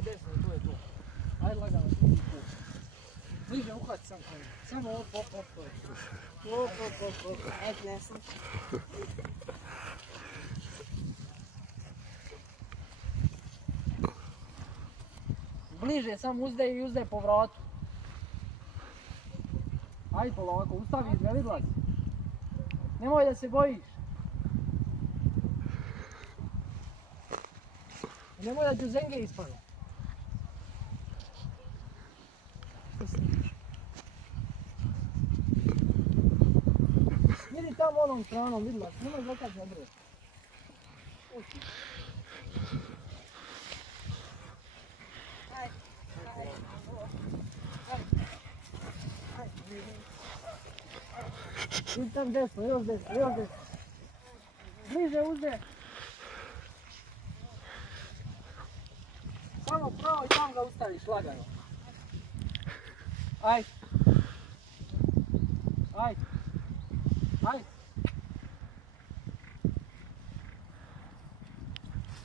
lijevo, desno i to je to. Ajde lagano, drugi put. Bliže uhvati sam konja. Samo op. Op. Ajde, nesam. Bliže, samo uzdaj i uzdaj po vratu. Ajde polako, ustavi izvelidlac. Nemoj da se bojiš. Nemoj da džuzenge ispanu. Vidi tamo onom stranom, vidlac, nemoj zakaći na broj. Idi tam desno, još desno. Bliže uzde. Samo pravo i tam ga ustaviš lagano. Ajde.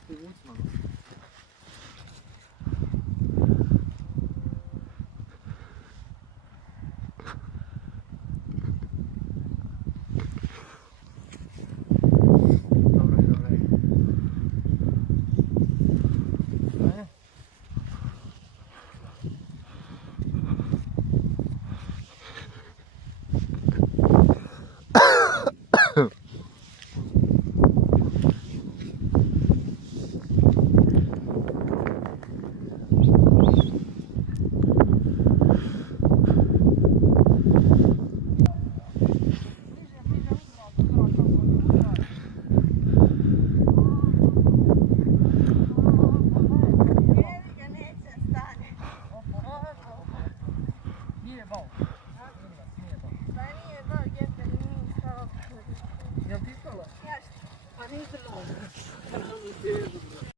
Privuci malo.